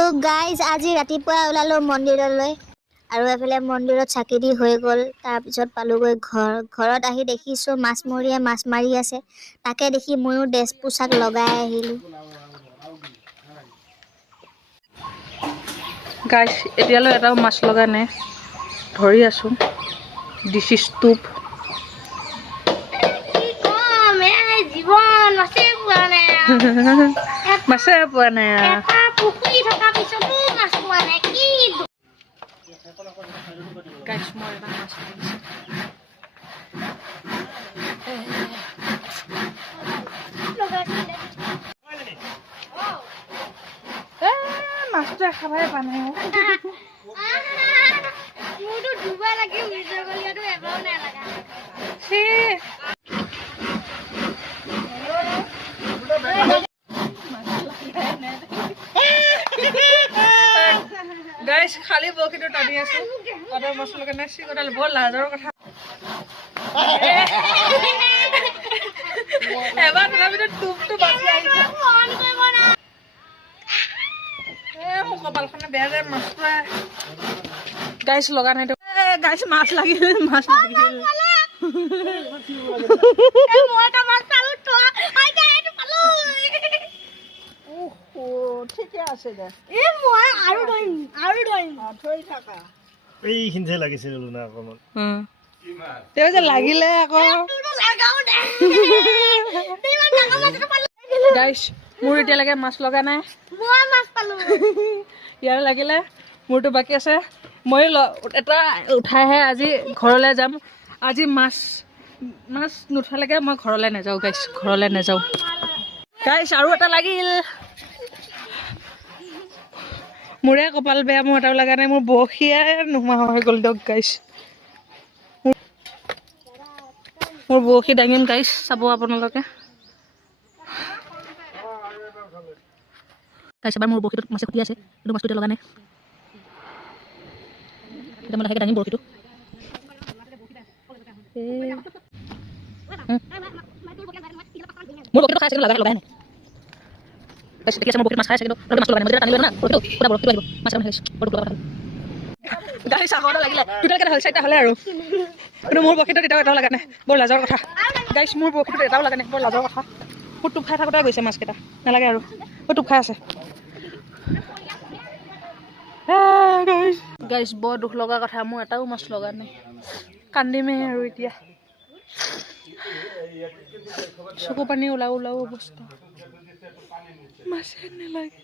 তো গাইজ আজি ৰাতিপুৱা ওলালো মন্দিৰলৈ আৰু এফালে মন্দিৰত চাকি দি হৈ গ'ল। তাৰপিছত পালোগৈ ঘৰত আহি দেখিছোঁ মাছমৰীয়া মাছ মাৰি আছে। তাকে দেখি ময়ো ড্ৰেছ পোছাক লগাই আহিলোঁ। গাইছ এতিয়ালৈ এটাও মাছ লগা নাই, ধৰি আছোঁ। দিছ ইজ টোপ মাছে পোৱা নাই। গাইছ মই এটা মাছ পাইছোঁ। মাছটো খাবাই পোৱা নাই। মোৰতো দুবাৰ লাগি ভিডিঅ' কৰিলেতো এবাৰো নালাগা। গাইছ খালি বৰশীটো টানি আছো আৰু মাছ লগা নাই। চিকটাল বৰ লাজৰ কথা। এবাৰ তথাপিতো টোপটো বাচি আহিছে। মোৰ কপালখনে বেয়া যে মাছটো গাইছ লগা নাই। গাইছ মাছ লাগিল, মাছ লাগিল। ঠিকে আছে দে। এইখিনিতে লাগিছিল না অকণমান। তেওঁ যে লাগিলে আকৌ গাইছ মোৰ এতিয়ালৈকে মাছ লগা নাই। ইয়াৰ লাগিলে মোৰতো বাকী আছে। মই এটা উঠাইহে আজি ঘৰলৈ যাম। আজি মাছ নুঠালৈকে মই ঘৰলৈ নাযাওঁ গাইছ, ঘৰলৈ নাযাওঁ গাইছ। আৰু এটা লাগিল। মোৰে কপাল বেয়া, মোৰ এটাও লগা নাই। মোৰ বৰশীয়ে নোহোৱা হৈ গ'ল দিয়ক গাইছ। মোৰ বৰশী দাঙিম গাইছ, চাব আপোনালোকে। গাইছ এবাৰ মোৰ বৰশীটোত মাছে খুটি আছে, কিন্তু মাছটো এতিয়া লগা নাই। এতিয়া মই লাহেকৈ দাঙিম বৰশীটো। মোৰ বৰশীটো খাই আছে কিন্তু লগাই নাই। দেখি আছে মোৰ বৰশীত মাছ খাই আছে কিন্তু মাছটো লগা নাই। মই যেতিয়া টানি লৈ না বৰশীটো পুৰা বৰশীটো আহিব। মাছ খাইছ বৰশীটো লগা কথা গাইছ আগতে লাগিলে দুটালৈকে হ'ল, চাৰিটা হ'লে আৰু। কিন্তু মোৰ বৰশীটোত এটাও লগা নাই, বৰ লাজৰ কথা গাইছ। মোৰ বৰশীটোত এটাও লগা নাই, বৰ লাজৰ কথা। মোৰ টোপ খাই থাকোঁতে গৈছে মাছকেইটা, নালাগে আৰু। মোৰ টোপ খাই আছে গাইছ। বৰ দুখ লগা কথা, মোৰ এটাও মাছ লগা নাই। কান্দিমেই আৰু এতিয়া। চকু পানী ওলাও অৱস্থা, মাছে নালাগে।